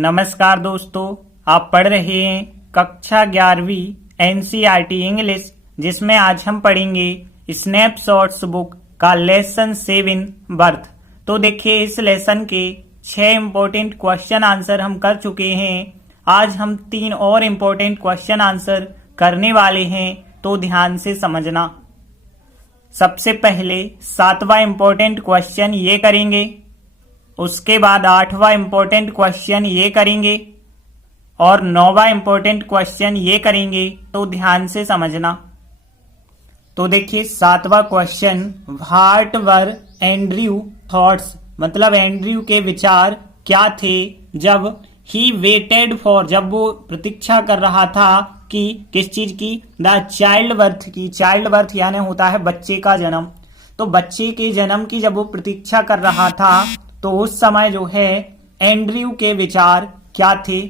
नमस्कार दोस्तों, आप पढ़ रहे हैं कक्षा 11वीं एनसीईआरटी इंग्लिश, जिसमें आज हम पढ़ेंगे स्नैपशॉट्स बुक का लेसन 7 बर्थ। तो देखिए, इस लेसन के 6 इंपॉर्टेंट क्वेश्चन आंसर हम कर चुके हैं। आज हम 3 और इंपॉर्टेंट क्वेश्चन आंसर करने वाले हैं, तो ध्यान से समझना। सबसे पहले 7वां इंपॉर्टेंट क्वेश्चन ये करेंगे, उसके बाद 8वां इंपॉर्टेंट क्वेश्चन ये करेंगे और 9वां इंपॉर्टेंट क्वेश्चन ये करेंगे। तो ध्यान से समझना। तो देखिए, 7वां question, what were Andrew thoughts, मतलब एंड्रयू के विचार क्या थे जब ही वेटेड फॉर, जब वो प्रतीक्षा कर रहा था कि किस चीज की, द चाइल्ड बर्थ की। चाइल्ड बर्थ यानी होता है बच्चे का जन्म। तो बच्चे के जन्म की जब वो प्रतीक्षा कर रहा था, तो उस समय जो है एंड्रयू के विचार क्या थे।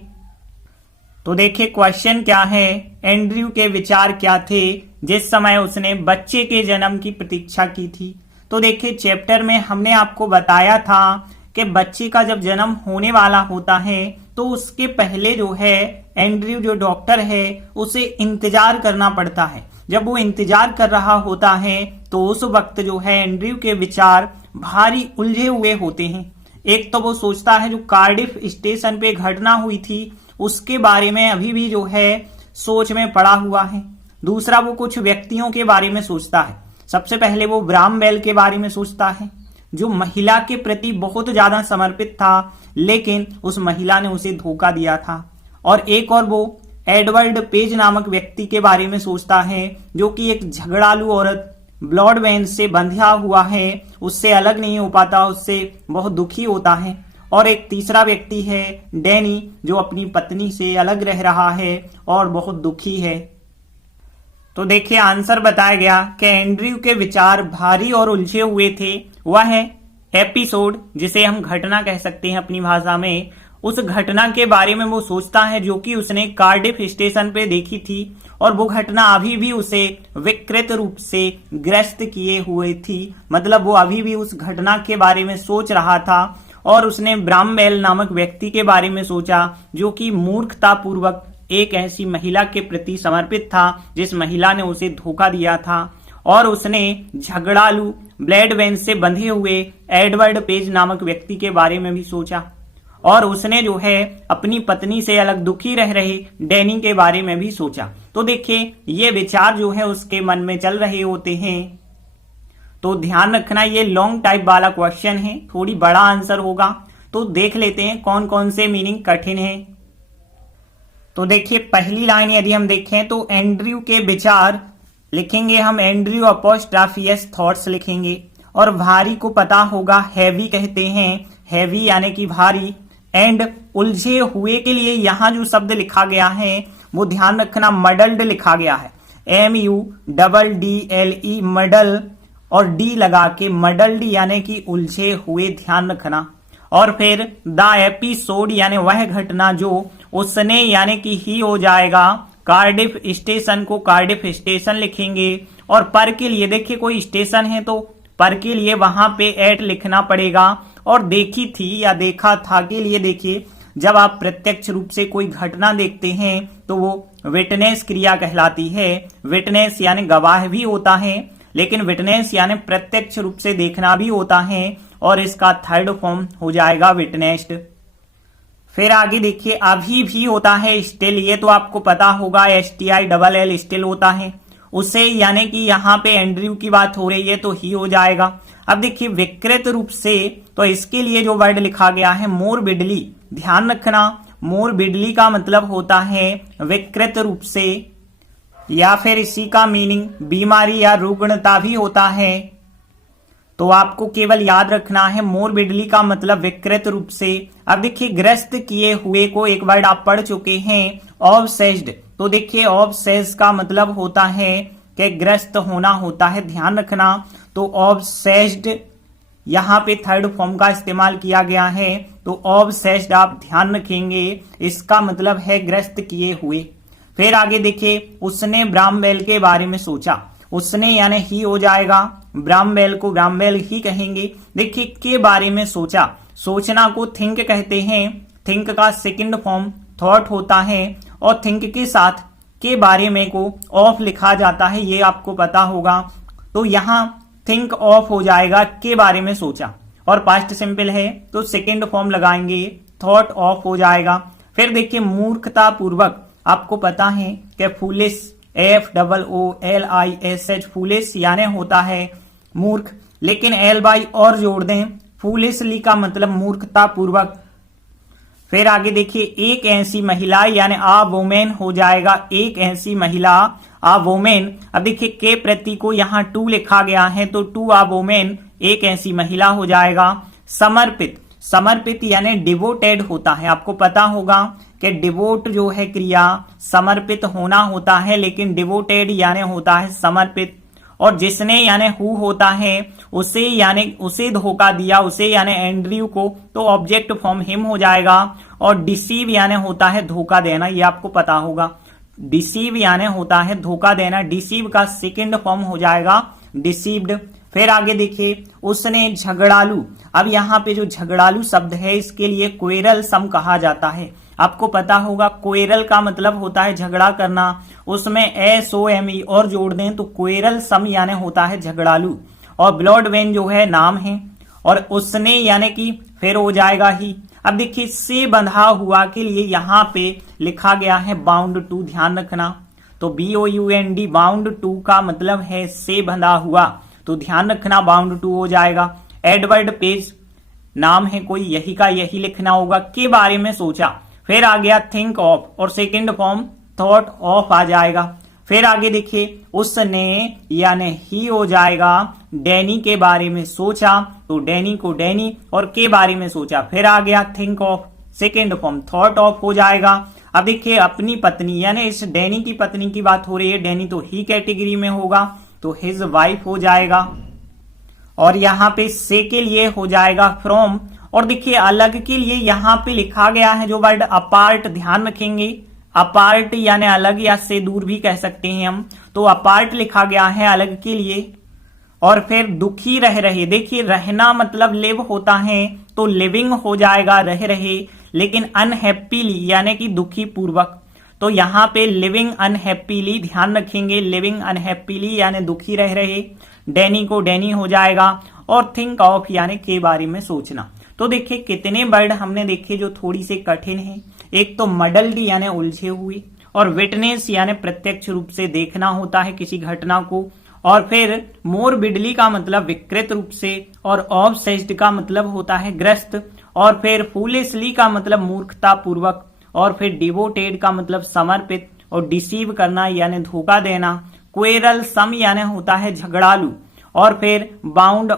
तो देखिए, क्वेश्चन क्या है, एंड्रयू के विचार क्या थे जिस समय उसने बच्चे के जन्म की प्रतीक्षा की थी। तो देखिए, चैप्टर में हमने आपको बताया था कि बच्चे का जब जन्म होने वाला होता है, तो उसके पहले जो है एंड्रयू जो डॉक्टर है उसे इंतजार करना पड़ता है। जब वो इंतजार कर रहा होता है, तो उस वक्त जो है एंड्रयू के विचार भारी उलझे हुए होते हैं। एक तो वो सोचता है जो कार्डिफ स्टेशन पे घटना हुई थी उसके बारे में अभी भी जो है सोच में पड़ा हुआ है। दूसरा, वो कुछ व्यक्तियों के बारे में सोचता है। सबसे पहले वो ब्रामवेल के बारे में सोचता है, जो महिला के प्रति बहुत ज्यादा समर्पित था, लेकिन उस महिला ने उसे धोखा दिया था। और एक और वो एडवर्ड पेज नामक व्यक्ति के बारे में सोचता है, जो कि एक झगड़ालू औरत, ब्लड वेन से बंधा हुआ है, उससे अलग नहीं हो पाता, उससे बहुत दुखी होता है। और एक तीसरा व्यक्ति है डैनी, जो अपनी पत्नी से अलग रह रहा है और बहुत दुखी है। तो देखिए, आंसर बताया गया कि एंड्रयू के विचार भारी और उलझे हुए थे। वह है एपिसोड, जिसे हम घटना कह सकते हैं अपनी भाषा में। उस घटना के बारे में वो सोचता है जो कि उसने कार्डिफ स्टेशन पे देखी थी, और वो घटना अभी भी उसे विकृत रूप से ग्रस्त किए हुए थी। मतलब वो अभी भी उस घटना के बारे में सोच रहा था। और उसने ब्रामवेल नामक व्यक्ति के बारे में सोचा, जो कि मूर्खतापूर्वक एक ऐसी महिला के प्रति समर्पित था जिस महिला ने उसे धोखा दिया था। और उसने झगड़ालू, ब्लड वेन से बंधे हुए एडवर्ड पेज नामक व्यक्ति के बारे में भी सोचा। और उसने जो है अपनी पत्नी से अलग दुखी रह रहे डैनी के बारे में भी सोचा। तो देखिए, ये विचार जो है उसके मन में चल रहे होते हैं। तो ध्यान रखना, ये लॉन्ग टाइप वाला क्वेश्चन है, थोड़ी बड़ा आंसर होगा। तो देख लेते हैं कौन कौन से मीनिंग कठिन है। तो देखिए, पहली लाइन यदि हम देखें तो एंड्रयू के विचार लिखेंगे हम, एंड्रयू अपोस्ट्रोफियस थॉट्स लिखेंगे। और भारी को पता होगा हैवी कहते हैं, हैवी यानी कि भारी। एंड उलझे हुए के लिए यहां जो शब्द लिखा गया है वो ध्यान रखना, मडल्ड लिखा गया है, MUDDLE, मडल, और डी लगा के मडल्ड यानी कि उलझे हुए, ध्यान रखना। और फिर द एपिसोड यानी वह घटना जो उसने यानी कि ही हो जाएगा, कार्डिफ स्टेशन को कार्डिफ स्टेशन लिखेंगे। और पर के लिए देखिए, कोई स्टेशन है तो पर के लिए वहां पे एट लिखना पड़ेगा। और देखी थी या देखा था के लिए देखिए, जब आप प्रत्यक्ष रूप से कोई घटना देखते हैं तो वो विटनेस क्रिया कहलाती है। विटनेस यानी गवाह भी होता है, लेकिन विटनेस यानी प्रत्यक्ष रूप से देखना भी होता है, और इसका थर्ड फॉर्म हो जाएगा विटनेस्ड। फिर आगे देखिए, अभी भी होता है स्टिल, ये तो आपको पता होगा, STILL स्टिल होता है उसे, यानी कि यहाँ पे एंड्रयू की बात हो रही है तो ही हो जाएगा। अब देखिए, विकृत रूप से, तो इसके लिए जो वर्ड लिखा गया है मोरबिडली, ध्यान रखना, मोरबिडली का मतलब होता है विकृत रूप से, या फिर इसी का मीनिंग बीमारी या रुग्णता भी होता है। तो आपको केवल याद रखना है मोरबिडली का मतलब विकृत रूप से। अब देखिए, ग्रस्त किए हुए को एक वर्ड आप पढ़ चुके हैं, ऑब्सेस्ड। तो देखिए, ऑब्सेस का मतलब होता है कि ग्रस्त होना होता है, ध्यान रखना। तो ऑब्सेस्ड यहाँ पे थर्ड फॉर्म का इस्तेमाल किया गया है, तो ऑब्सेस्ड आप ध्यान रखेंगे, इसका मतलब है ग्रस्त किए हुए। फिर आगे देखिए, उसने ब्रामवेल के बारे में सोचा, उसने यानी ही हो जाएगा, ब्रामवेल को ब्रामवेल ही कहेंगे। देखिए, के बारे में सोचा, सोचना को थिंक कहते हैं, थिंक का सेकंड फॉर्म थॉट होता है और थिंक के साथ के बारे में को ऑफ लिखा जाता है, ये आपको पता होगा। तो यहां थिंक ऑफ हो जाएगा के बारे में सोचा, और पास्ट सिंपल है तो सेकंड फॉर्म लगाएंगे, थॉट ऑफ हो जाएगा। फिर देखिए मूर्खता पूर्वक, आपको पता है कि फूलिश FOOLISH फूलिश यानी होता है मूर्ख, लेकिन एल बाई और जोड़ दें, फूलिशली का मतलब मूर्खता पूर्वक। फिर आगे देखिए एक ऐसी महिला यानी आ वोमेन हो जाएगा, एक ऐसी महिला आ वोमेन। अब देखिए के प्रति को यहाँ टू लिखा गया है तो टू आ वोमेन, एक ऐसी महिला हो जाएगा। समर्पित, समर्पित यानी डिवोटेड होता है, आपको पता होगा कि डिवोट जो है क्रिया समर्पित होना होता है, लेकिन डिवोटेड यानी होता है समर्पित। और जिसने यानी हु होता है उसे यानी उसे धोखा दिया, उसे यानी एंड्रयू को, तो ऑब्जेक्ट फॉर्म हिम हो जाएगा। और डिसीव यानी होता है धोखा देना, ये आपको पता होगा, डिसीव यानी होता है धोखा देना, डिसीव का सेकंड फॉर्म हो जाएगा डिसीव्ड। फिर आगे देखिए उसने झगड़ालू, अब यहाँ पे जो झगड़ालू शब्द है इसके लिए क्वेरल सम कहा जाता है, आपको पता होगा क्वेरल का मतलब होता है झगड़ा करना, उसमें SOME और जोड़ दें तो क्वेरल सम यानी होता है झगड़ालू। और ब्लड वेन जो है नाम है, और उसने यानी कि फिर हो जाएगा ही। अब देखिए से बंधा हुआ के लिए यहाँ पे लिखा गया है बाउंड टू, ध्यान रखना, तो BOUND बाउंड टू का मतलब है से बंधा हुआ, तो ध्यान रखना बाउंड टू हो जाएगा। एडवर्ड पेज नाम है कोई, यही का यही लिखना होगा, के बारे में सोचा। फिर आ गया थिंक ऑफ और सेकंड फॉर्म थॉट ऑफ आ जाएगा। फिर आगे देखिए उसने यानी ही हो जाएगा, डैनी के बारे में सोचा, तो डैनी को डैनी और के बारे में सोचा। फिर आ गया think of, second form thought of हो जाएगा। अब देखिए अपनी पत्नी यानी इस डैनी की पत्नी की बात हो रही है, डैनी तो ही कैटेगरी में होगा तो हिज वाइफ हो जाएगा। और यहाँ पे से के लिए हो जाएगा फ्रॉम। और देखिए अलग के लिए यहाँ पे लिखा गया है जो वर्ड अपार्ट, ध्यान रखेंगे अपार्ट यानी अलग या से दूर भी कह सकते हैं हम, तो अपार्ट लिखा गया है अलग के लिए। और फिर दुखी रह रहे, देखिए रहना मतलब लिव होता है तो लिविंग हो जाएगा रह रहे, लेकिन अनहैप्पीली यानी कि दुखी पूर्वक, तो यहाँ पे लिविंग अनहैप्पीली, ध्यान रखेंगे लिविंग अनहैप्पीली यानी दुखी रह रहे, डैनी को डैनी हो जाएगा। और थिंक ऑफ यानी के बारे में सोचना। तो देखिए कितने वर्ड हमने देखे जो थोड़ी से कठिन है। एक तो मडल्ड यानी उलझे हुए, और विटनेस यानी प्रत्यक्ष रूप से देखना होता है किसी घटना को, और फिर मोरबिडली का मतलब विकृत रूप से, और ऑब्सेस्ड का मतलब होता है ग्रस्त, और फिर फूलिशली का मतलब मूर्खता पूर्वक, और फिर डिवोटेड का मतलब समर्पित, और डिसीव करना यानी धोखा देना, क्वेरल सम यानी होता है झगड़ालू, और फिर बाउंड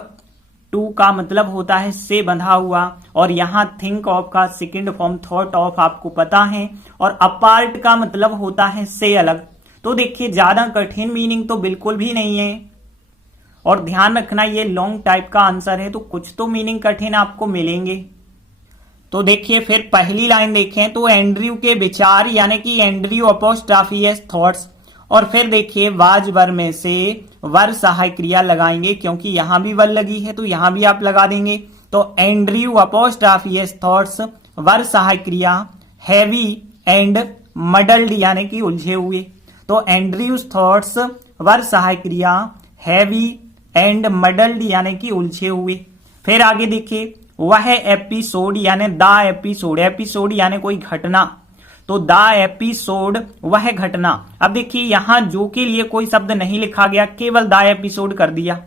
टू का मतलब होता है से बंधा हुआ, और यहाँ थिंक ऑफ का सेकंड फॉर्म थॉट ऑफ आपको पता है, और अपार्ट का मतलब होता है से अलग। तो देखिए ज्यादा कठिन मीनिंग तो बिल्कुल भी नहीं है, और ध्यान रखना ये लॉन्ग टाइप का आंसर है तो कुछ तो मीनिंग कठिन आपको मिलेंगे। तो देखिए फिर पहली लाइन देखें तो एंड्रयू के विचार यानी कि एंड्रयू अपोस्ट्रॉफी एस थॉट्स, और फिर देखिए वाज वर में से वर सहायक क्रिया लगाएंगे, क्योंकि यहां भी वर लगी है तो यहां भी आप लगा देंगे। तो एंड्रयू अपोस्ट्रॉफी एस थॉट्स वर सहायक क्रिया हैवी एंड मडल्ड यानी कि उलझे हुए, तो एंड्रयूज थॉट्स वर सहायक क्रिया हैवी एंड मडल्ड यानी कि उलझे हुए। फिर आगे देखिए वह एपिसोड यानी द एपिसोड, एपिसोड यानी कोई घटना, तो द एपिसोड वह घटना। अब देखिए यहां जो के लिए कोई शब्द नहीं लिखा गया, केवल द एपिसोड कर दिया,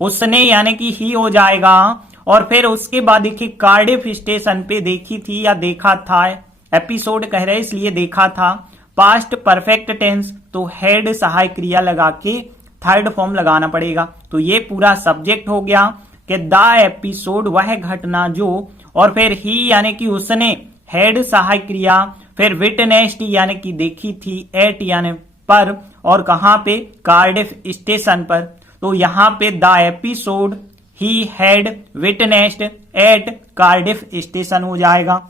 उसने यानी कि ही हो जाएगा। और फिर उसके बाद देखिए कार्डिफ स्टेशन पे देखी थी या देखा था, एपिसोड कह रहे इसलिए देखा था। पास्ट परफेक्ट टेंस तो हेड सहायक क्रिया लगा के थर्ड फॉर्म लगाना पड़ेगा, तो ये पूरा सब्जेक्ट हो गया कि द एपिसोड वह घटना जो, और फिर ही यानी कि उसने, हेड सहायक क्रिया, फिर विटनेस्ड यानी कि देखी थी, एट यानी पर, और कहां पे कार्डिफ स्टेशन पर, तो यहां पे the episode he had witnessed at Cardiff station हो जाएगा।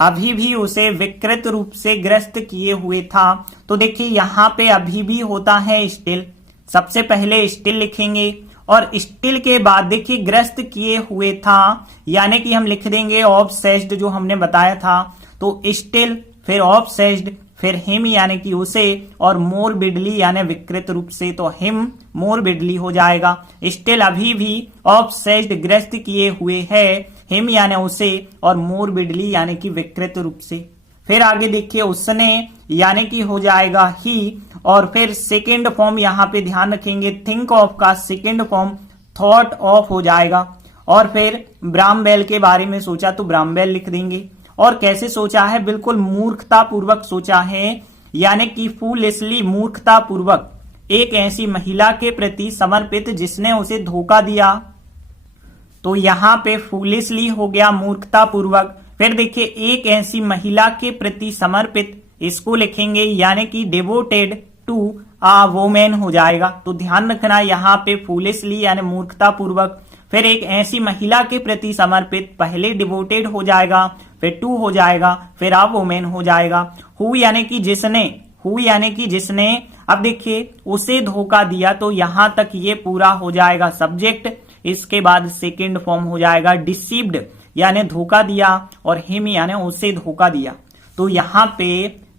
अभी भी उसे विकृत रूप से ग्रस्त किए हुए था, तो देखिए यहां पे अभी भी होता है स्टिल, सबसे पहले स्टिल लिखेंगे और स्टिल के बाद देखिए ग्रस्त किए हुए था, यानी कि हम लिख देंगे ऑब्सेस्ड जो हमने बताया था। तो स्टिल, फिर ऑब्सेस्ड, फिर हिम यानी कि उसे, और मोरबिडली यानी विकृत रूप से, तो हिम मोरबिडली हो जाएगा। स्टिल अभी भी, ऑब्सेस्ड ग्रस्त किए हुए है, हिम यानी उसे, और मोरबिडली यानी कि विकृत रूप से। फिर आगे देखिए उसने यानी कि हो जाएगा ही, और फिर सेकेंड फॉर्म यहां पे ध्यान रखेंगे, थिंक ऑफ का सेकेंड फॉर्म थॉट ऑफ हो जाएगा। और फिर ब्रामबेल के बारे में सोचा तो ब्रामबेल लिख देंगे। और कैसे सोचा है, बिल्कुल मूर्खता पूर्वक सोचा है, यानी कि फूलिशली, मूर्खता पूर्वक, एक ऐसी महिला के प्रति समर्पित जिसने उसे धोखा दिया। तो यहां पे फूलिशली हो गया मूर्खता पूर्वक। फिर देखिए एक ऐसी महिला के प्रति समर्पित, इसको लिखेंगे यानी कि डिवोटेड टू आ वोमेन हो जाएगा। तो ध्यान रखना यहाँ पे फूलिशली यानी मूर्खता पूर्वक, फिर एक ऐसी महिला के प्रति समर्पित, पहले डिवोटेड हो जाएगा, फिर टू हो जाएगा, फिर आ वोमेन हो जाएगा। हु यानी कि जिसने, हु यानी कि जिसने। अब देखिए उसे धोखा दिया, तो यहां तक ये पूरा हो जाएगा सब्जेक्ट। इसके बाद सेकेंड फॉर्म हो जाएगा डिसीव्ड यानी धोखा दिया, और हिम यानी उसे धोखा दिया। तो यहां पे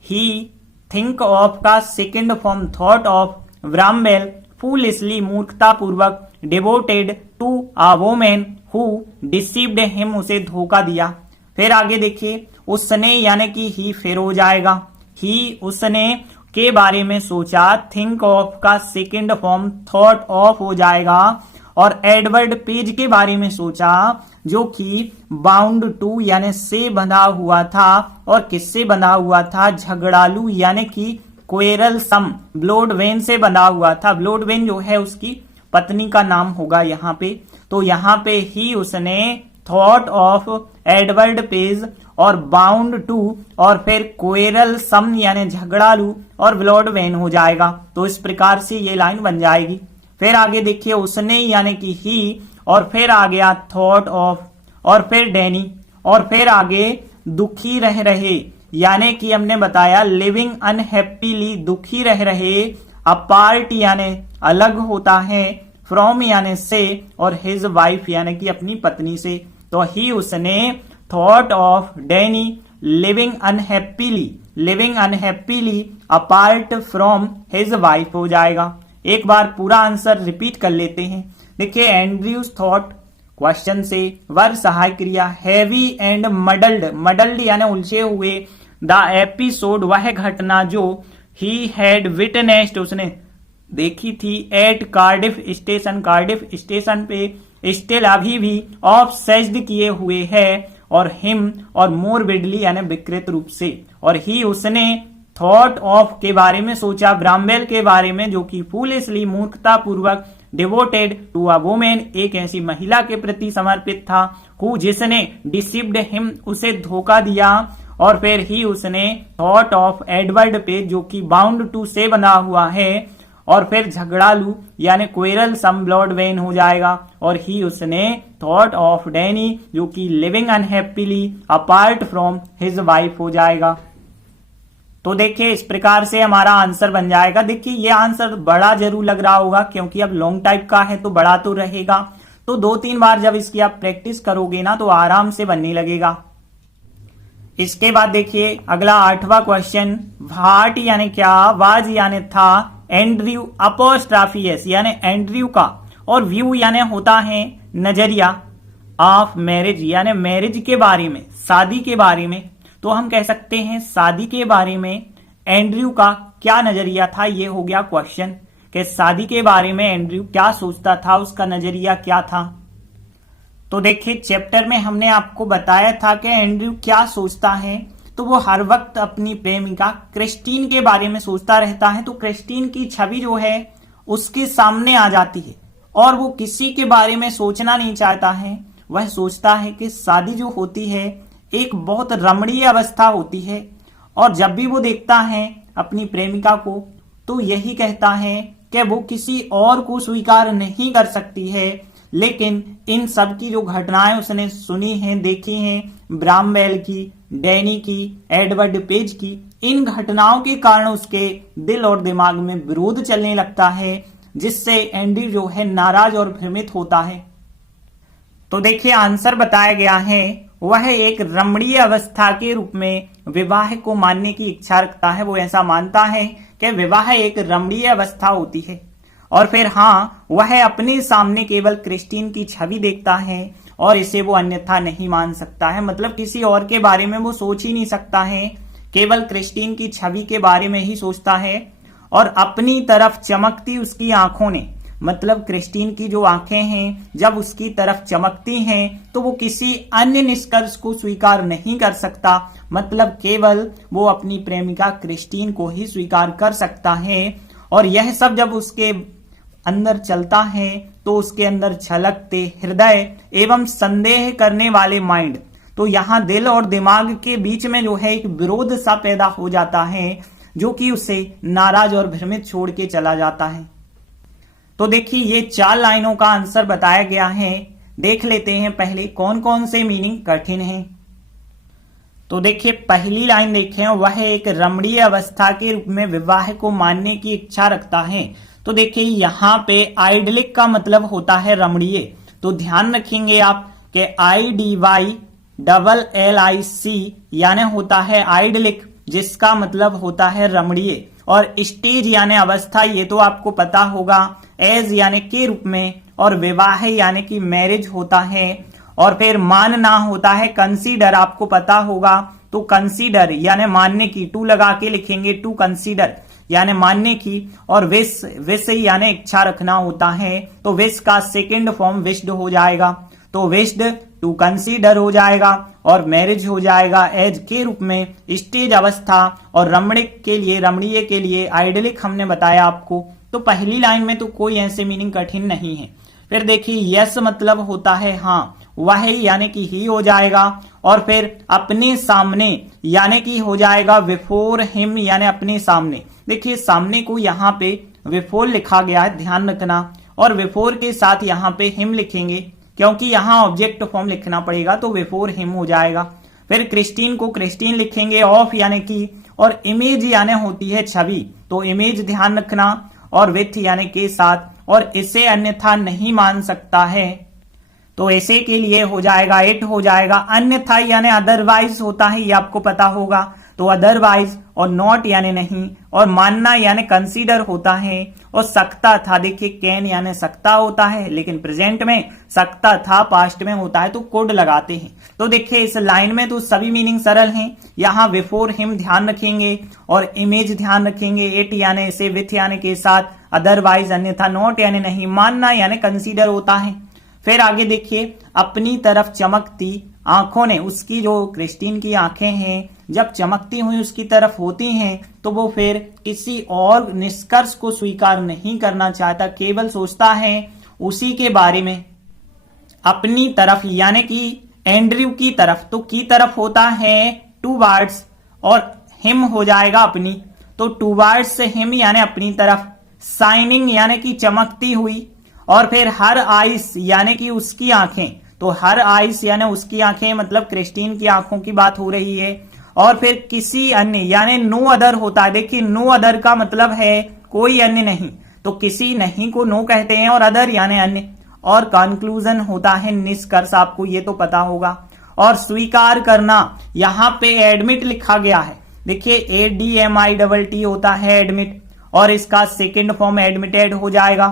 ही, थिंक ऑफ का second form thought of, Brambell foolishly मूर्खता पूर्वक, devoted to a women who deceived him उसे धोखा दिया। फिर आगे देखिए उसने यानी कि ही फिर हो जाएगा, ही उसने के बारे में सोचा, थिंक ऑफ का सेकेंड फॉर्म थॉट ऑफ हो जाएगा। और एडवर्ड पेज के बारे में सोचा, जो कि बाउंड टू यानी से बंधा हुआ था, और किससे बंधा हुआ था, झगड़ालू यानी कि क्वेरल सम, ब्लोड वेन से बंधा हुआ था। ब्लोड वेन जो है उसकी पत्नी का नाम होगा यहाँ पे। तो यहाँ पे ही उसने, थॉट ऑफ एडवर्ड पेज, और बाउंड टू, और फिर क्वेरल सम यानी झगड़ालू, और ब्लोड वेन हो जाएगा। तो इस प्रकार से ये लाइन बन जाएगी। फिर आगे देखिए उसने यानी कि ही, और फिर आ गया थॉट ऑफ, और फिर डैनी, और फिर आगे दुखी रह रहे, यानी कि हमने बताया लिविंग अनहैप्पीली, दुखी रह रहे, अपार्ट यानी अलग होता है, फ्रॉम यानी से, और हिज वाइफ यानी कि अपनी पत्नी से। तो ही उसने, thought of Danny, living unhappily, living unhappily apart from his wife हो जाएगा। एक बार पूरा आंसर रिपीट कर लेते हैं। देखिए एंड्रयूज थॉट क्वेश्चन से, वर्ब सहायक क्रिया, हैवी एंड मडल्ड, मडल्ड यानी उलझे हुए, द एपिसोड वह घटना जो ही हैड विटनेस्ड उसने देखी थी, at Cardiff station, Cardiff station पे, स्टिल अभी भी, ऑब्सेस्ड किए हुए है, और हिम, और मोरबिडली यानी विकृत रूप से। और ही उसने, थॉट ऑफ के बारे में सोचा, ब्रामबेल के बारे में जो कि फूलिशली मूर्खता पूर्वक, डिवोटेड टू अ वुमेन एक ऐसी महिला के प्रति समर्पित था, हु जिसने, डिसीव्ड हिम उसे धोखा दिया, और फिर ही उसने, थॉट ऑफ एडवर्ड पेज जो कि बाउंड टू से बना हुआ है, और फिर झगड़ालू यानी क्वेरल सम ब्लॉड वेन हो जाएगा, और ही उसने, थॉट ऑफ डैनी जो कि living unhappily apart from his wife हो जाएगा। तो देखिए इस प्रकार से हमारा आंसर बन जाएगा। देखिए ये आंसर बड़ा जरूर लग रहा होगा क्योंकि अब लॉन्ग टाइप का है तो बड़ा तो रहेगा। तो 2-3 बार जब इसकी आप प्रैक्टिस करोगे ना तो आराम से बनने लगेगा। इसके बाद देखिए अगला 8वां क्वेश्चन, व्हाट यानी क्या, वाज यानी था, एंड्रयू अपोस्ट्राफी एस यानी एंड्रयू का, और व्यू यानी होता है नजरिया, ऑफ मैरिज यानी मैरिज के बारे में, शादी के बारे में। तो हम कह सकते हैं शादी के बारे में एंड्रयू का क्या नजरिया था, ये हो गया क्वेश्चन कि शादी के बारे में एंड्रयू क्या सोचता था, उसका नजरिया क्या था। तो देखिए चैप्टर में हमने आपको बताया था कि एंड्रयू क्या सोचता है, तो वो हर वक्त अपनी प्रेमिका क्रिस्टीन के बारे में सोचता रहता है। तो क्रिस्टीन की छवि जो है उसके सामने आ जाती है और वो किसी के बारे में सोचना नहीं चाहता है। वह सोचता है कि शादी जो होती है एक बहुत रमणीय अवस्था होती है, और जब भी वो देखता है अपनी प्रेमिका को तो यही कहता है कि वो किसी और को स्वीकार नहीं कर सकती है। लेकिन इन सब की जो घटनाएं उसने सुनी हैं, देखी हैं, ब्रामवेल की, डैनी की, एडवर्ड पेज की, इन घटनाओं के कारण उसके दिल और दिमाग में विरोध चलने लगता है। जिससे एंड्रयू जो है नाराज और भ्रमित होता है। तो देखिए आंसर बताया गया है, वह एक रमणीय अवस्था के रूप में विवाह को मानने की इच्छा रखता है। वो ऐसा मानता है कि विवाह एक रमणीय अवस्था होती है। और फिर हाँ, वह अपने सामने केवल क्रिस्टीन की छवि देखता है और इसे वो अन्यथा नहीं मान सकता है। मतलब किसी और के बारे में वो सोच ही नहीं सकता है, केवल क्रिस्टीन की छवि के बारे में ही सोचता है। और अपनी तरफ चमकती उसकी आंखों ने, मतलब क्रिस्टीन की जो आंखें हैं जब उसकी तरफ चमकती हैं तो वो किसी अन्य निष्कर्ष को स्वीकार नहीं कर सकता। मतलब केवल वो अपनी प्रेमिका क्रिस्टीन को ही स्वीकार कर सकता है। और यह सब जब उसके अंदर चलता है तो उसके अंदर छलकते हृदय एवं संदेह करने वाले माइंड, तो यहाँ दिल और दिमाग के बीच में जो है एक विरोध सा पैदा हो जाता है, जो कि उसे नाराज और भ्रमित छोड़ के चला जाता है। तो देखिए ये 4 लाइनों का आंसर बताया गया है। देख लेते हैं पहले कौन कौन से मीनिंग कठिन हैं। तो देखिए पहली लाइन देखें, वह एक रमणीय अवस्था के रूप में विवाह को मानने की इच्छा रखता है। तो देखिए यहाँ पे आइडलिक का मतलब होता है रमणीय। तो ध्यान रखेंगे आप कि IDYLLIC यानी होता है आइडलिक, जिसका मतलब होता है रमणीय। और स्टेज यानी अवस्था, ये तो आपको पता होगा, एज यानी के रूप में, और विवाह यानी कि मैरिज होता है। और फिर मानना होता है कंसीडर, आपको पता होगा। तो कंसीडर यानी मानने की, टू लगा के लिखेंगे, टू कंसीडर यानी मानने की। और विश यानी इच्छा रखना होता है। तो विश का सेकंड फॉर्म विश्ड हो जाएगा, तो विश्ड टू कंसीडर हो जाएगा और मैरिज हो जाएगा एज के रूप में, स्टेज अवस्था। और रमणीय के लिए आइडलिक हमने बताया आपको। तो पहली लाइन में तो कोई ऐसे मीनिंग कठिन नहीं है। फिर देखिए यस मतलब होता है हाँ, वह यानी कि ही हो जाएगा। और फिर अपने सामने यानी कि हो जाएगा बिफोर हिम यानी अपने सामने। देखिए सामने को यहाँ पे बिफोर लिखा गया है, ध्यान रखना। और बिफोर के साथ यहाँ पे हिम लिखेंगे, क्योंकि यहाँ ऑब्जेक्ट फॉर्म लिखना पड़ेगा, तो बिफोर हिम हो जाएगा। फिर क्रिस्टीन को क्रिस्टीन लिखेंगे, ऑफ यानी कि, और इमेज यानी होती है छवि, तो इमेज ध्यान रखना। और विथ यानी के साथ, और इसे अन्यथा नहीं मान सकता है, तो ऐसे के लिए हो जाएगा इट हो जाएगा। अन्यथा यानी अदरवाइज होता है, ये आपको पता होगा, तो अदरवाइज। और नॉट यानी नहीं, और मानना यानी कंसीडर होता है। और सकता था, देखिए कैन यानी सकता होता है, लेकिन प्रेजेंट में सकता था पास्ट में होता है, तो कोड लगाते हैं। तो देखिए इस लाइन में तो सभी मीनिंग सरल हैं। यहाँ बिफोर हिम ध्यान रखेंगे, और इमेज ध्यान रखेंगे, इट यानी इसे, विथ यानी के साथ, अदरवाइज अन्यथा, नॉट यानी नहीं, मानना यानी कंसीडर होता है। फिर आगे देखिए, अपनी तरफ चमकती आंखों ने, उसकी जो क्रिस्टीन की आंखें हैं जब चमकती हुई उसकी तरफ होती हैं तो वो फिर किसी और निष्कर्ष को स्वीकार नहीं करना चाहता, केवल सोचता है उसी के बारे में। अपनी तरफ यानी कि एंड्रयू की तरफ, तो की तरफ होता है टूवर्ड्स, और हिम हो जाएगा अपनी, तो टूवर्ड्स से हिम यानी अपनी तरफ। शाइनिंग यानी कि चमकती हुई, और फिर हर आइस यानी कि उसकी आंखें, तो हर आइस यानी उसकी आंखें, मतलब क्रिस्टीन की आंखों की बात हो रही है। और फिर किसी अन्य यानी नो अदर होता है। देखिए नो अदर का मतलब है कोई अन्य नहीं, तो किसी नहीं को नो कहते हैं, और अदर यानी अन्य। और कंक्लूजन होता है निष्कर्ष, आपको ये तो पता होगा। और स्वीकार करना, यहाँ पे एडमिट लिखा गया है, देखिए ADMITT होता है एडमिट, और इसका सेकेंड फॉर्म एडमिटेड हो जाएगा।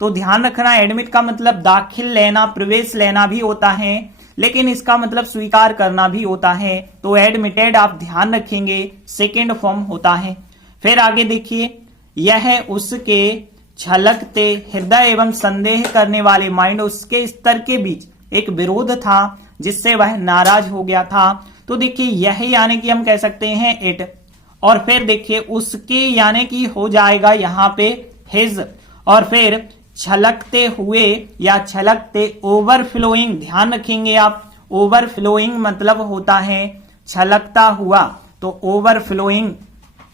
तो ध्यान रखना, एडमिट का मतलब दाखिल लेना, प्रवेश लेना भी होता है, लेकिन इसका मतलब स्वीकार करना भी होता है। तो एडमिटेड आप ध्यान रखेंगे, सेकेंड फॉर्म होता है। फिर आगे देखिए, यह उसके छलकते हृदय एवं संदेह करने वाले माइंड, उसके स्तर के बीच एक विरोध था जिससे वह नाराज हो गया था। तो देखिए यह यानी कि हम कह सकते हैं इट, और फिर देखिए उसके यानी कि हो जाएगा यहाँ पे हिज, और फिर छलकते हुए या छलकते, ओवरफ्लोइंग ध्यान रखेंगे आप, ओवरफ्लोइंग मतलब होता है छलकता हुआ, तो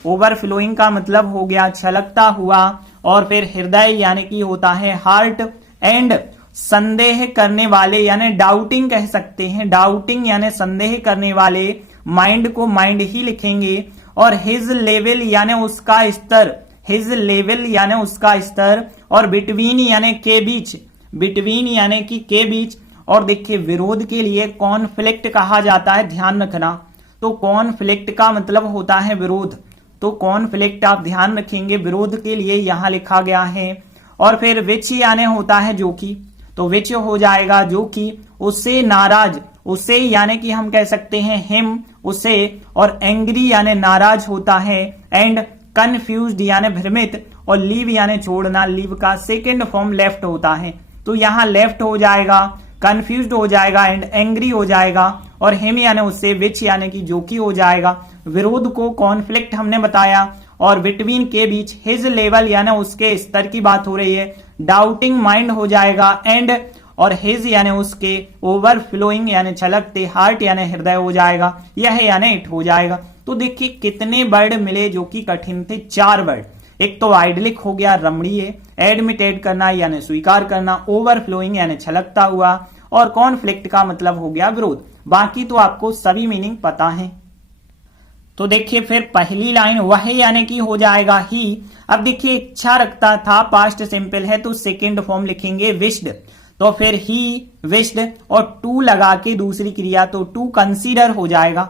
ओवरफ्लोइंग का मतलब हो गया छलकता हुआ। और फिर हृदय यानी कि होता है हार्ट, एंड संदेह करने वाले यानी डाउटिंग कह सकते हैं, डाउटिंग यानी संदेह करने वाले माइंड को माइंड ही लिखेंगे। और हिज लेवल यानी उसका स्तर, हिज लेवल यानी उसका स्तर, और बिटवीन यानी के बीच, बिटवीन यानी कि के बीच। और देखिए विरोध के लिए कॉन्फ्लिक्ट कहा जाता है, ध्यान रखना। तो कॉन्फ्लिक्ट का मतलब होता है विरोध, तो कॉन्फ्लिक्ट आप ध्यान रखेंगे, विरोध के लिए यहां लिखा गया है। और फिर विच यानी होता है जो कि, तो विच हो जाएगा जो कि, उससे नाराज, उससे यानी कि हम कह सकते हैं हिम, उसे, और एंग्री यानी नाराज होता है, एंड कंफ्यूज्ड यानी भ्रमित, और लीव यानी छोड़ना। लीव का सेकंड फॉर्म लेफ्ट होता है, तो यहां लेफ्ट हो जाएगा, कंफ्यूज्ड हो जाएगा, एंड एंग्री हो जाएगा, और हिम यानी उससे, विच यानी कि जो कि हो जाएगा। विरोध को कॉन्फ्लिक्ट हमने बताया, और बिटवीन के बीच हिज लेवल यानी उसके स्तर की बात हो रही है। डाउटिंग माइंड हो जाएगा, एंड और हिज यानी उसके, ओवरफ्लोइंग यानी छलकते, हार्ट यानी हृदय हो जाएगा, यह यानी इट हो जाएगा। तो देखिए कितने वर्ड मिले जो कि कठिन थे, 4 वर्ड। एक तो आइडलिक हो गया रमणीय, एडमिटेड करना यानी स्वीकार करना, ओवरफ्लोइंग यानी छलकता हुआ, और कॉन्फ्लिक्ट का मतलब हो गया विरोध। बाकी तो आपको सभी मीनिंग पता है। तो देखिए फिर पहली लाइन वह यानी कि हो जाएगा ही। अब देखिए इच्छा रखता था, पास्ट सिंपल है, तो सेकंड फॉर्म लिखेंगे विश्ड, तो फिर ही विश्ड, और टू लगा के दूसरी क्रिया, तो टू कंसीडर हो जाएगा।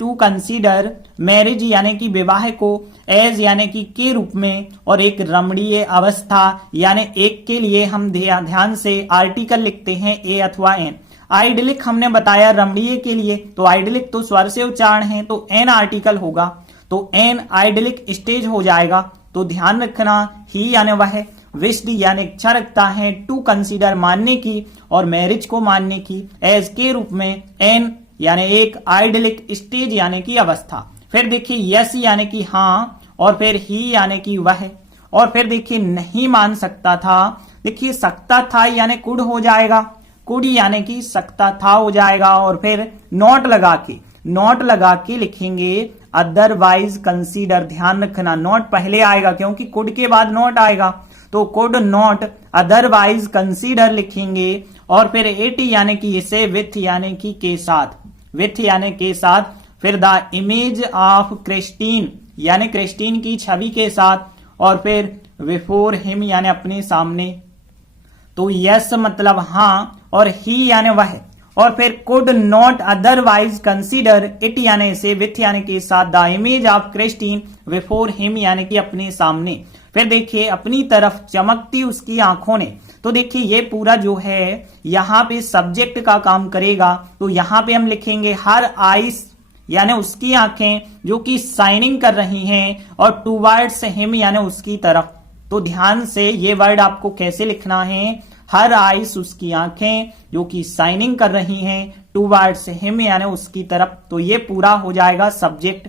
टू कंसीडर मैरिज यानी कि विवाह को, एज यानी कि के रूप में, और एक रमणीय अवस्था यानी एक के लिए हम ध्यान से आर्टिकल लिखते हैं ए अथवा एन। आइडलिक हमने बताया रमणीय के लिए, तो आइडलिक तो स्वर से उच्चारण है, तो एन आर्टिकल होगा, तो एन आइडलिक स्टेज हो जाएगा। तो ध्यान रखना, ही यानी वह, विश्ड यानी इच्छा रखता है, टू कंसीडर मानने की, और मैरिज को मानने की, एज के रूप में, एन यानी एक, आइडलिक स्टेज यानी कि अवस्था। फिर देखिए यस यानी कि हाँ, और फिर ही यानी कि वह, और फिर देखिए नहीं मान सकता था, देखिए सकता था यानी कुड हो जाएगा, कुड यानी कि सकता था हो जाएगा, और फिर नॉट लगा के, नॉट लगा के लिखेंगे अदरवाइज कंसीडर। ध्यान रखना नॉट पहले आएगा क्योंकि कुड के बाद नॉट आएगा, तो कुड नॉट अदरवाइज कंसीडर लिखेंगे, और फिर इट यानी कि इसे, विथ यानी कि के साथ, विथ यानी के साथ, फिर द इमेज ऑफ क्रिस्टीन यानी क्रिस्टीन की छवि के साथ, और फिर बिफोर हिम यानी अपने सामने। तो यस मतलब हाँ, और ही यानी वह, और फिर could not otherwise consider it यानी इसे, विथ यानी के साथ, the image of Christine before him यानी कि अपने सामने। फिर देखिए अपनी तरफ चमकती उसकी आंखों ने, तो देखिए ये पूरा जो है यहाँ पे सब्जेक्ट का काम करेगा, तो यहाँ पे हम लिखेंगे हर आइस यानी उसकी आंखें जो कि शाइनिंग कर रही हैं, और टूवर्ड्स हिम यानी उसकी तरफ। तो ध्यान से ये वर्ड आपको कैसे लिखना है, हर आइस उसकी आंखें जो कि शाइनिंग कर रही हैं, टूवर्ड्स हिम यानी उसकी तरफ। तो ये पूरा हो जाएगा सब्जेक्ट।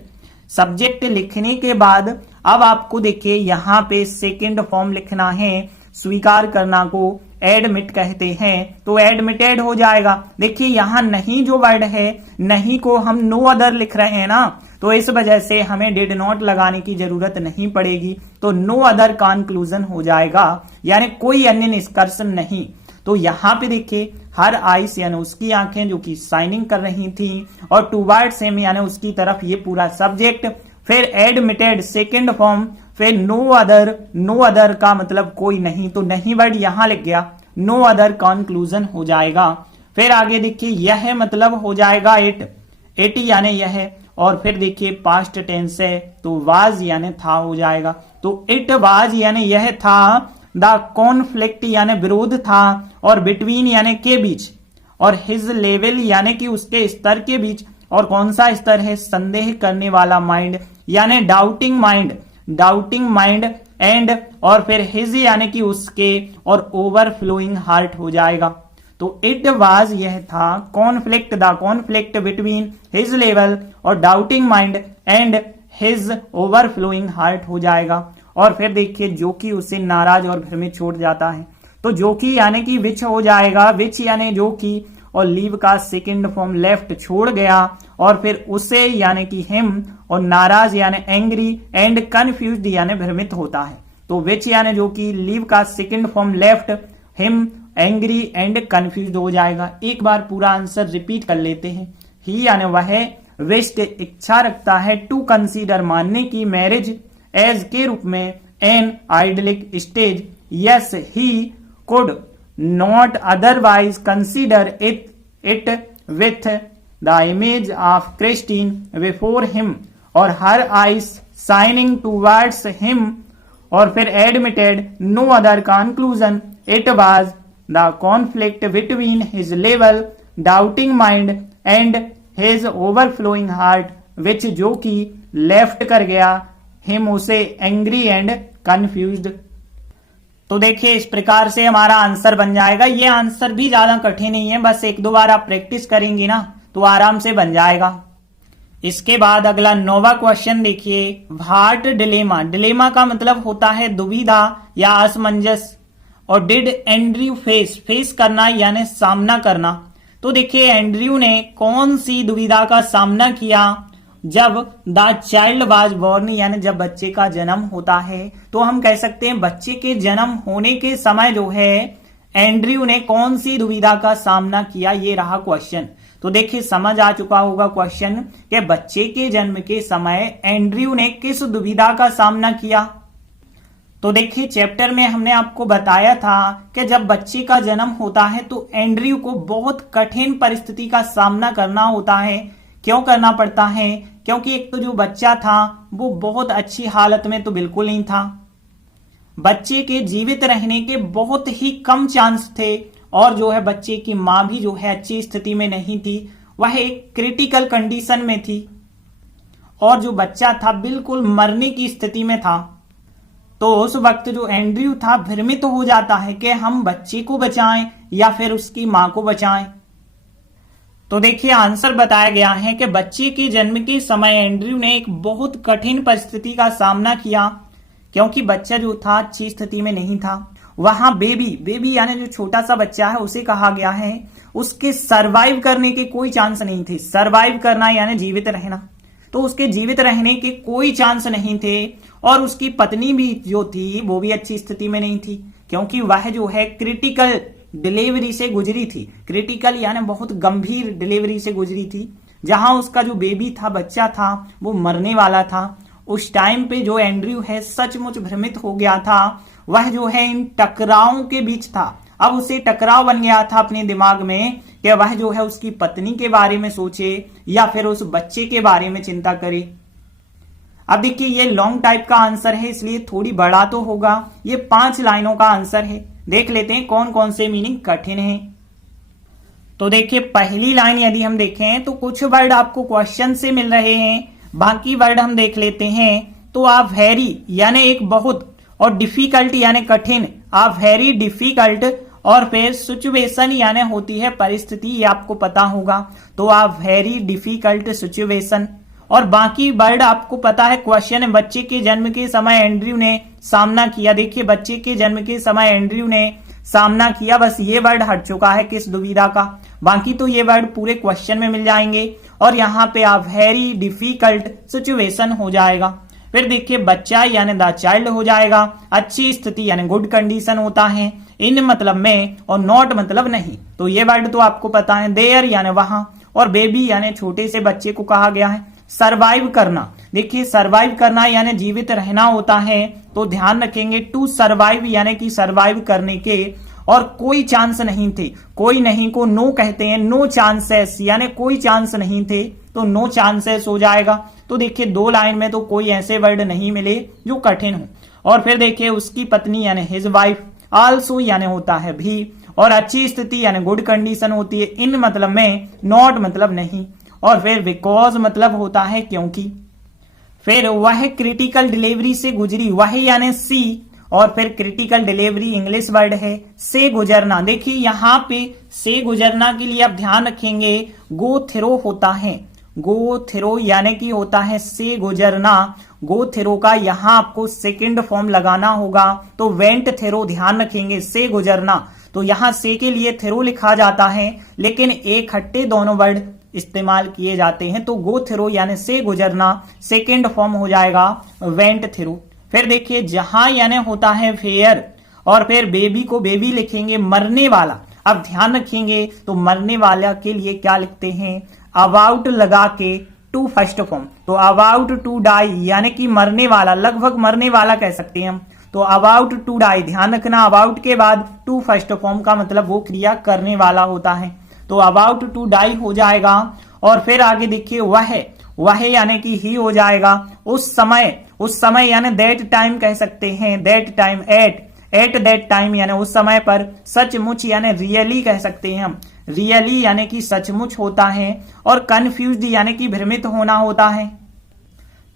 सब्जेक्ट लिखने के बाद अब आपको देखिए यहाँ पे सेकंड फॉर्म लिखना है, स्वीकार करना को एडमिट कहते हैं, तो एडमिटेड हो जाएगा। देखिए यहाँ नहीं जो वर्ड है, नहीं को हम नो अदर लिख रहे हैं ना, तो इस वजह से हमें डिड नॉट लगाने की जरूरत नहीं पड़ेगी, तो नो अदर कंक्लूजन हो जाएगा, यानी कोई अन्य निष्कर्ष नहीं। तो यहाँ पे देखिए हर आइस यानी उसकी आंखें जो कि शाइनिंग कर रही थी, और टूवर्ड्स हिम यानी उसकी तरफ, ये पूरा सब्जेक्ट। फिर एडमिटेड सेकंड फॉर्म, फिर नो अदर, नो अदर का मतलब कोई नहीं, तो नहीं वर्ड यहां लिख गया, नो अदर कंक्लूजन हो जाएगा। फिर आगे देखिए यह मतलब हो जाएगा इट, इट यानी यह, और फिर देखिए पास्ट टेंस है तो वाज यानी था हो जाएगा, तो इट वाज यानी यह था, द कॉन्फ्लिक्ट यानी विरोध था, और बिटवीन यानी के बीच, और हिज लेवल यानी कि उसके स्तर के बीच, और कौन सा स्तर है, संदेह करने वाला माइंड यानी doubting mind, doubting mind, and और फिर हिज यानी कि उसके, और ओवरफ्लोइंग हार्ट हो जाएगा। तो इट वाज यह था, conflict the conflict between his level और doubting mind and his overflowing heart हो जाएगा। और फिर देखिए जो कि उसे नाराज और भ्रमित छोड़ जाता है, तो जो कि यानी कि विच हो जाएगा, विच यानी जो कि, और लीव का सेकंड फॉर्म लेफ्ट छोड़ गया, और फिर उसे यानी कि हिम, और नाराज यानी एंग्री, एंड कंफ्यूज्ड यानी भ्रमित होता है। तो विच यानी जो कि, लीव का second form left, him angry and confused हो जाएगा। एक बार पूरा आंसर रिपीट कर लेते हैं। ही यानी वह विश्ड इच्छा रखता है, टू कंसीडर मानने की, मैरिज एज के रूप में, an idyllic stage, yes he could not otherwise consider it with the image of Christine before him और her eyes shining towards him, और फिर admitted no other conclusion, it was the conflict between his level doubting mind and his overflowing heart which, जो कि left कर गया him उसे angry and confused. तो देखिए इस प्रकार से हमारा आंसर बन जाएगा। ये आंसर भी ज्यादा कठिन नहीं है, बस एक दो बार आप प्रैक्टिस करेंगी ना तो आराम से बन जाएगा। इसके बाद अगला 9वां क्वेश्चन देखिए, व्हाट डिलेमा। डिलेमा का मतलब होता है दुविधा या असमंजस, और डिड एंड्रयू फेस करना यानी सामना करना। तो देखिए एंड्रयू ने कौन सी दुविधा का सामना किया जब द चाइल्ड वाज बॉर्न, यानी जब बच्चे का जन्म होता है। तो हम कह सकते हैं बच्चे के जन्म होने के समय जो है एंड्रयू ने कौन सी दुविधा का सामना किया, ये रहा क्वेश्चन। तो देखिए समझ आ चुका होगा क्वेश्चन कि बच्चे के जन्म के समय एंड्रयू ने किस दुविधा का सामना किया। तो देखिए चैप्टर में हमने आपको बताया था कि जब बच्चे का जन्म होता है तो एंड्रयू को बहुत कठिन परिस्थिति का सामना करना होता है। क्यों करना पड़ता है? क्योंकि एक तो जो बच्चा था वो बहुत अच्छी हालत में तो बिल्कुल नहीं था, बच्चे के जीवित रहने के बहुत ही कम चांस थे, और जो है बच्चे की मां भी जो है अच्छी स्थिति में नहीं थी, वह एक क्रिटिकल कंडीशन में थी, और जो बच्चा था बिल्कुल मरने की स्थिति में था। तो उस वक्त जो एंड्रयू था भ्रमित तो हो जाता है कि हम बच्चे को बचाएं या फिर उसकी मां को बचाएं। तो देखिए आंसर बताया गया है कि बच्चे के जन्म के समय एंड्रयू ने एक बहुत कठिन परिस्थिति का सामना किया, क्योंकि बच्चा जो था अच्छी स्थिति में नहीं था। वहां बेबी यानी जो छोटा सा बच्चा है उसे कहा गया है, उसके सरवाइव करने के कोई चांस नहीं थे। सरवाइव करना यानी जीवित रहना, तो उसके जीवित रहने के कोई चांस नहीं थे। और उसकी पत्नी भी जो थी वो भी अच्छी स्थिति में नहीं थी, क्योंकि वह जो है क्रिटिकल डिलीवरी से गुजरी थी। क्रिटिकल यानी बहुत गंभीर डिलीवरी से गुजरी थी, जहां उसका जो बेबी था, बच्चा था, वो मरने वाला था। उस टाइम पे जो एंड्रयू है सचमुच भ्रमित हो गया था। वह जो है इन टकरावों के बीच था। अब उसे टकराव बन गया था अपने दिमाग में कि वह जो है उसकी पत्नी के बारे में सोचे या फिर उस बच्चे के बारे में चिंता करे। अब देखिए ये लॉन्ग टाइप का आंसर है, इसलिए थोड़ी बड़ा तो होगा। ये 5 लाइनों का आंसर है। देख लेते हैं कौन कौन से मीनिंग कठिन है। तो देखिए पहली लाइन यदि हम देखें तो कुछ वर्ड आपको क्वेश्चन से मिल रहे हैं, बाकी वर्ड हम देख लेते हैं। तो आप वेरी यानी एक बहुत, और डिफिकल्ट यानी कठिन, आप वेरी डिफिकल्ट, और फिर सिचुएशन यानी होती है परिस्थिति, ये आपको पता होगा। तो आप वेरी डिफिकल्ट सिचुएशन, और बाकी वर्ड आपको पता है क्वेश्चन है बच्चे के जन्म के समय एंड्रयू ने सामना किया। देखिए बच्चे के जन्म के समय एंड्रयू ने सामना किया, बस ये वर्ड हट चुका है किस दुविधा का, बाकी तो ये वर्ड पूरे क्वेश्चन में मिल जाएंगे। और यहाँ पे आप वेरी डिफिकल्ट सिचुएशन हो जाएगा। फिर देखिए बच्चा यानी द चाइल्ड हो जाएगा। अच्छी स्थिति यानी गुड कंडीशन होता है। इन मतलब में, और नॉट मतलब नहीं, तो ये वर्ड तो आपको पता है। देयर यानी वहां, और बेबी यानी छोटे से बच्चे को कहा गया है। सरवाइव करना, देखिए सरवाइव करना यानी जीवित रहना होता है, तो ध्यान रखेंगे टू सरवाइव यानी कि सरवाइव करने के, और कोई चांस नहीं थे। कोई नहीं को नो कहते हैं, नो चांसेस यानी कोई चांस नहीं थे, तो नो चांसेस हो जाएगा। तो देखिए 2 लाइन में तो कोई ऐसे वर्ड नहीं मिले जो कठिन हो। और फिर देखिए उसकी पत्नी यानी हिज वाइफ, आल्सो यानी होता है भी, और अच्छी स्थिति यानी गुड कंडीशन होती है। इन मतलब में, नॉट मतलब नहीं, और फिर बिकॉज मतलब होता है क्योंकि। फिर वह क्रिटिकल डिलीवरी से गुजरी, वह यानी सी, और फिर क्रिटिकल डिलीवरी इंग्लिश वर्ड है, से गुजरना। देखिए यहाँ पे से गुजरना के लिए आप ध्यान रखेंगे गो थ्रो होता है, गो थ्रो यानी कि होता है से गुजरना। गो थ्रो का यहाँ आपको सेकंड फॉर्म लगाना होगा, तो वेंट थ्रो, ध्यान रखेंगे से गुजरना। तो यहाँ से के लिए थ्रो लिखा जाता है, लेकिन एक हट्टे दोनों वर्ड इस्तेमाल किए जाते हैं। तो गो थ्रो यानी से गुजरना, सेकंड फॉर्म हो जाएगा वेंट थ्रो। फिर देखिए जहां यानी होता है फेयर, और फिर बेबी को बेबी लिखेंगे, मरने वाला। अब ध्यान रखेंगे तो मरने वाला के लिए क्या लिखते हैं, अबाउट लगा के टू फर्स्ट फॉर्म। तो अबाउट टू डाई यानी कि मरने वाला, लगभग मरने वाला कह सकते हैं हम। तो अबाउट टू डाई, ध्यान रखना अबाउट के बाद टू फर्स्ट फॉर्म का मतलब वो क्रिया करने वाला होता है, तो अबाउट टू डाई हो जाएगा। और फिर आगे देखिए वह यानी कि ही हो जाएगा। उस समय यानी दैट टाइम कह सकते हैं, that time, eight that time यानी उस समय पर, सचमुच यानी रियली कह सकते हैं हम, रियली यानी कि सचमुच होता है। और कंफ्यूज्ड यानी कि भ्रमित होना होता है।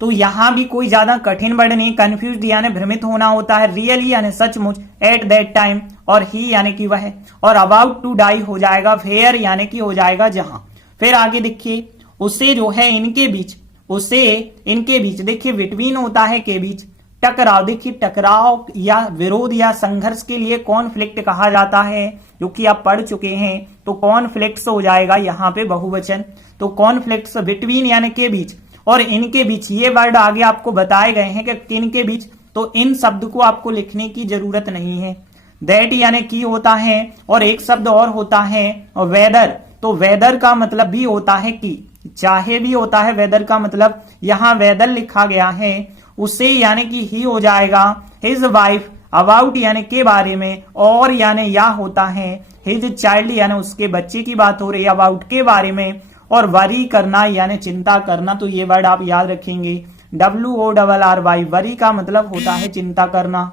तो यहां भी कोई ज्यादा कठिन वर्ड नहीं, कंफ्यूज्ड यानी भ्रमित होना होता है, रियली यानी सचमुच, एट दैट टाइम, और ही यानी कि वह, और अबाउट टू डाई हो जाएगा वेयर यानी कि हो जाएगा जहां। फिर आगे देखिए उसे जो है इनके बीच, उसे इनके बीच, देखिए बिटवीन होता है के बीच, टकराव, देखिए टकराव या विरोध या संघर्ष के लिए कॉन्फ्लिक्ट कहा जाता है, जो कि आप पढ़ चुके हैं। तो कॉन्फ्लिक्ट्स हो जाएगा यहाँ पे बहुवचन, तो कॉन्फ्लिक्ट्स बिटवीन यानी के बीच और इनके बीच, ये वर्ड आगे आपको बताए गए हैं कि किन के बीच, तो इन शब्द को आपको लिखने की जरूरत नहीं है। दैट यानी की होता है, और एक शब्द और होता है वेदर, तो वेदर का मतलब भी होता है कि, चाहे भी होता है वेदर का मतलब, यहां वेदर लिखा गया है। उसे यानी कि ही हो जाएगा, हिज वाइफ, अबाउट यानी के बारे में, और यानी या होता है, हिज चाइल्ड यानी उसके बच्चे की बात हो रही है, अबाउट के बारे में, और वरी करना यानी चिंता करना। तो ये वर्ड आप याद रखेंगे, WORRY, वरी का मतलब होता है चिंता करना।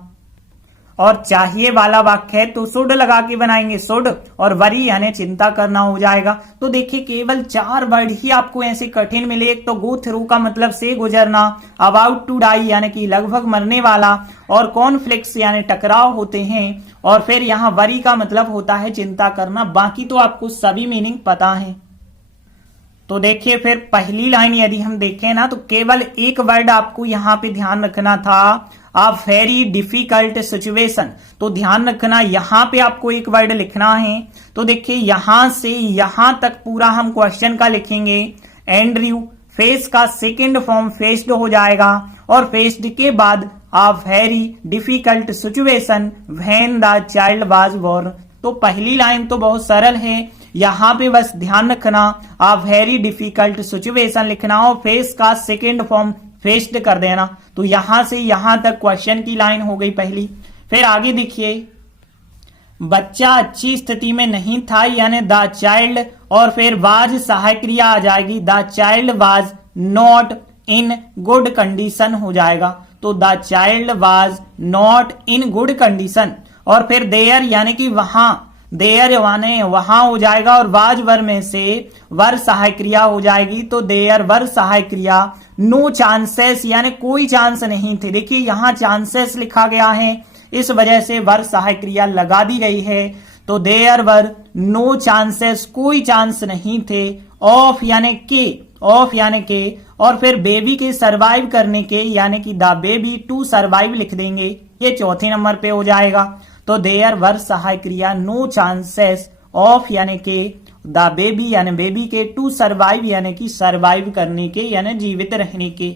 और चाहिए वाला वाक्य है तो शुड लगा के बनाएंगे, शुड, और वरी यानी चिंता करना हो जाएगा। तो देखिए केवल 4 वर्ड ही आपको ऐसे कठिन मिले। एक तो गो थ्रू का मतलब से गुजरना, अबाउट टू डाई यानी कि लगभग मरने वाला, और कॉन्फ्लिक्ट्स यानी टकराव होते हैं, और फिर यहाँ वरी का मतलब होता है चिंता करना। बाकी तो आपको सभी मीनिंग पता है। तो देखिए फिर पहली लाइन यदि हम देखें ना, तो केवल एक वर्ड आपको यहाँ पे ध्यान रखना था, अ वेरी डिफिकल्ट सिचुएशन। तो ध्यान रखना यहाँ पे आपको एक वर्ड लिखना है। तो देखिए यहां से यहां तक पूरा हम क्वेश्चन का लिखेंगे। एंड्रयू, फेस का सेकंड फॉर्म फेस्ड हो जाएगा, और फेस्ड के बाद a very difficult situation when the child was born. तो पहली लाइन तो बहुत सरल है, यहां पे बस ध्यान रखना अ वेरी डिफिकल्ट सिचुएशन लिखना और फेस का सेकंड फॉर्म फेस्ड कर देना। तो यहां से यहां तक क्वेश्चन की लाइन हो गई पहली। फिर आगे देखिए, बच्चा अच्छी स्थिति में नहीं था यानी द चाइल्ड, और फिर वाज सहायक क्रिया आ जाएगी, the child was not in good condition हो जाएगा। तो the child was not in good condition, और फिर देयर यानी कि वहां, देयर माने वहां हो जाएगा, और वाज वर में से वर सहायक क्रिया हो जाएगी। तो देयर वर सहायक क्रिया, नो चांसेस यानी कोई चांस नहीं थे। देखिए यहां चांसेस लिखा गया है, इस वजह से वर सहायक क्रिया लगा दी गई है। तो देयर वर नो चांसेस, कोई चांस नहीं थे, ऑफ यानी के, ऑफ यानी के, और फिर बेबी के सरवाइव करने के यानी कि द बेबी टू सरवाइव लिख देंगे, ये चौथे नंबर पे हो जाएगा। तो देयर वर सहायक क्रिया, नो चांसेस ऑफ यानी के, द बेबी यानी बेबी के, टू सरवाइव यानी कि सरवाइव करने के यानी जीवित रहने के।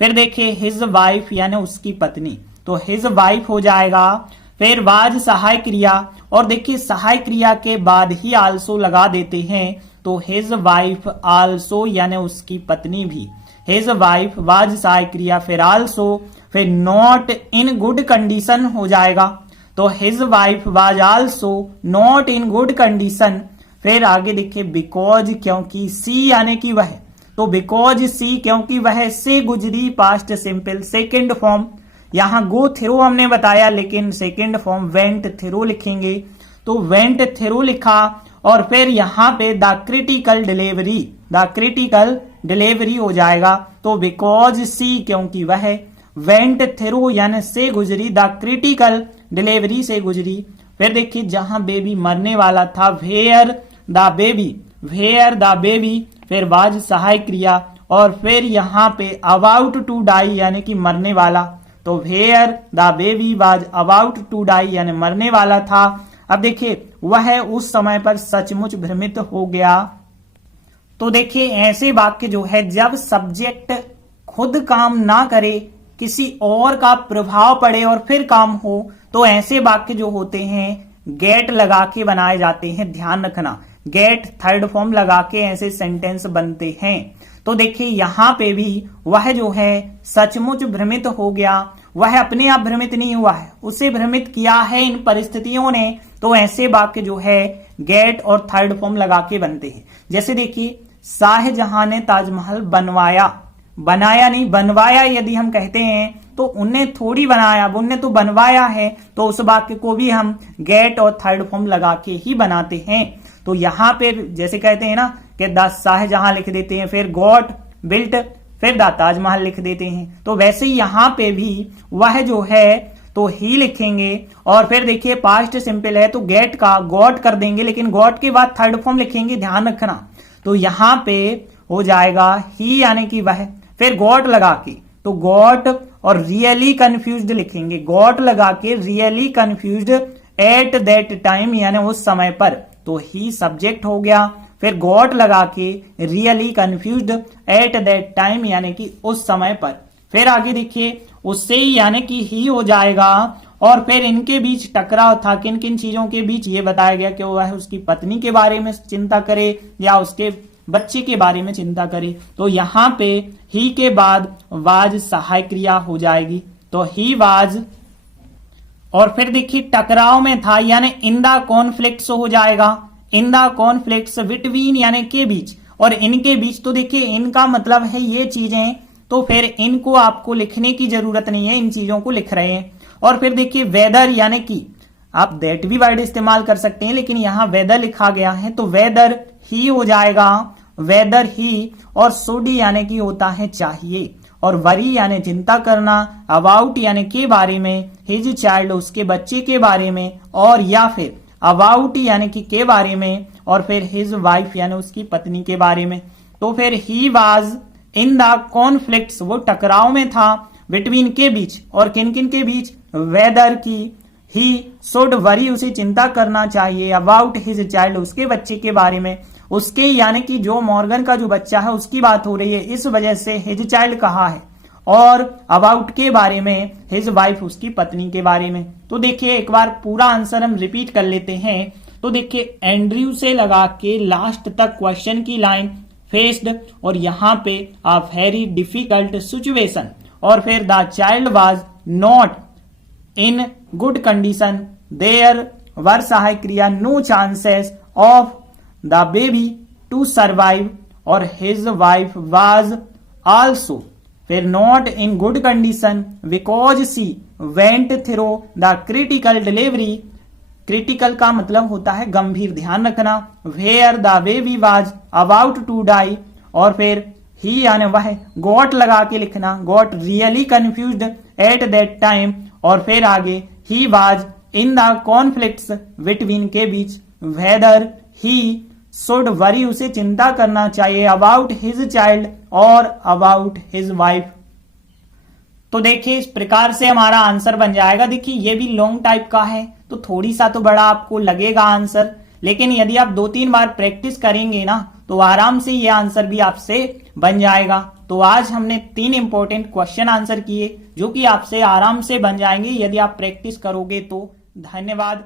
फिर देखिए हिज वाइफ यानी उसकी पत्नी, तो हिज वाइफ हो जाएगा। फिर वाज सहायक क्रिया, और देखिए सहायक क्रिया के बाद ही आल्सो लगा देते हैं, तो हिज वाइफ आल्सो यानी उसकी पत्नी भी, हिज वाइफ वाज सहायक क्रिया, फिर आल्सो, फिर नॉट इन गुड कंडीशन हो जाएगा। तो his wife was also not in good condition. फिर आगे देखिए बिकॉज, क्योंकि, सी यानी कि वह, तो बिकॉज सी क्योंकि वह से गुजरी, पास्ट सिंपल, सेकंड फॉर्म। यहां गो थ्रू हमने बताया, लेकिन सेकंड फॉर्म वेंट थ्रू लिखेंगे, तो वेंट थ्रू लिखा। और फिर यहां पे the critical delivery, the critical delivery हो जाएगा। तो बिकॉज सी क्योंकि वह, वेंट थ्रू यानी से गुजरी, द क्रिटिकल डिलीवरी से गुजरी। फिर देखिए जहां बेबी मरने वाला था, where the baby, where the baby, फिर वाज सहायक क्रिया, और फिर यहां पे अबाउट टू डाई यानी कि मरने वाला, तो where the baby was about to die यानी मरने वाला था। अब देखिए वह उस समय पर सचमुच भ्रमित हो गया। तो देखिए ऐसे वाक्य जो है जब सब्जेक्ट खुद काम ना करे, किसी और का प्रभाव पड़े और फिर काम हो, तो ऐसे वाक्य जो होते हैं गेट लगा के बनाए जाते हैं। ध्यान रखना, गेट थर्ड फॉर्म लगा के ऐसे सेंटेंस बनते हैं। तो देखिए यहां पे भी वह जो है सचमुच भ्रमित हो गया, वह अपने आप भ्रमित नहीं हुआ है, उसे भ्रमित किया है इन परिस्थितियों ने। तो ऐसे वाक्य जो है गेट और थर्ड फॉर्म लगा के बनते हैं। जैसे देखिए, शाहजहां ने ताजमहल बनवाया, बनाया नहीं बनवाया यदि हम कहते हैं तो उनने थोड़ी बनाया, उनने तो बनवाया है। तो उस वाक्य को भी हम गेट और थर्ड फॉर्म लगा के ही बनाते हैं। तो यहां पे जैसे कहते हैं ना कि द शाहजहां लिख देते हैं, फिर गॉट बिल्ट, फिर द ताजमहल लिख देते हैं। तो वैसे ही यहां पे भी वह जो है तो ही लिखेंगे। और फिर देखिए पास्ट सिंपल है तो गेट का गॉट कर देंगे, लेकिन गॉट के बाद थर्ड फॉर्म लिखेंगे, ध्यान रखना। तो यहां पे हो जाएगा ही यानी कि वह, फिर गॉट लगा के तो गॉट और रियली कंफ्यूज्ड लिखेंगे, गॉट लगा के really confused at that time यानी उस समय पर, तो ही सब्जेक्ट हो गया। फिर गॉट लगा के really confused at that time यानी कि उस समय पर। फिर आगे देखिए उससे ही यानी कि ही हो जाएगा। और फिर इनके बीच टकराव था, किन किन चीजों के बीच ये बताया गया कि वह उसकी पत्नी के बारे में चिंता करे या उसके बच्चे के बारे में चिंता करे। तो यहां पे ही के बाद वाज सहायक क्रिया हो जाएगी, तो ही वाज। और फिर देखिए टकराव में था यानी इन द कॉन्फ्लिक्ट्स हो जाएगा, इन द कॉन्फ्लिक्ट्स बिटवीन यानी के बीच, और इनके बीच। तो देखिए इनका मतलब है ये चीजें, तो फिर इनको आपको लिखने की जरूरत नहीं है, इन चीजों को लिख रहे हैं। और फिर देखिए वेदर यानी कि आप दैट भी वर्ड इस्तेमाल कर सकते हैं, लेकिन यहां वेदर लिखा गया है तो वेदर ही हो जाएगा, वेदर ही। और शुड यानी कि होता है चाहिए, और वरी यानी चिंता करना, अबाउट यानी के बारे में, हिज चाइल्ड उसके बच्चे के बारे में, और या फिर अबाउट यानी कि के बारे में, और फिर हिज वाइफ यानी उसकी पत्नी के बारे में। तो फिर he was in the conflicts वो टकराव में था, बिटवीन के बीच, और किन किन के बीच, वेदर की ही शुड वरी उसे चिंता करना चाहिए, अबाउट हिज चाइल्ड उसके बच्चे के बारे में, उसके यानी कि जो मॉर्गन का जो बच्चा है उसकी बात हो रही है, इस वजह से हिज चाइल्ड कहा है। और अबाउट के बारे में हिज वाइफ उसकी पत्नी के बारे में। तो देखिए एक बार पूरा आंसर हम रिपीट कर लेते हैं। तो देखिए एंड्रयू से लगा के लास्ट तक क्वेश्चन की लाइन फेस्ड, और यहां पे अ वेरी डिफिकल्ट सिचुएशन, और फिर the child was not in good condition, there were सहायक क्रिया, no chances of the baby to survive, और हिज वाइफ वाज आल्सो फिर not in good condition because she went through the critical delivery. Critical का मतलब होता है गंभीर, ध्यान रखना। Where the baby was about to die, और फिर ही यानी वह, गॉट लगा के लिखना, got really confused at that time, और फिर आगे he was in the conflicts between के बीच, वेदर ही शुड वरी उसे चिंता करना चाहिए, अबाउट हिज चाइल्ड और अबाउट हिज वाइफ। तो देखिए इस प्रकार से हमारा आंसर बन जाएगा। देखिए ये भी लॉन्ग टाइप का है तो थोड़ी सा तो बड़ा आपको लगेगा आंसर, लेकिन यदि आप 2-3 बार प्रैक्टिस करेंगे ना तो आराम से ये आंसर भी आपसे बन जाएगा। तो आज हमने 3 इंपॉर्टेंट क्वेश्चन आंसर किए जो कि आपसे आराम से बन जाएंगे यदि आप प्रैक्टिस करोगे तो। धन्यवाद।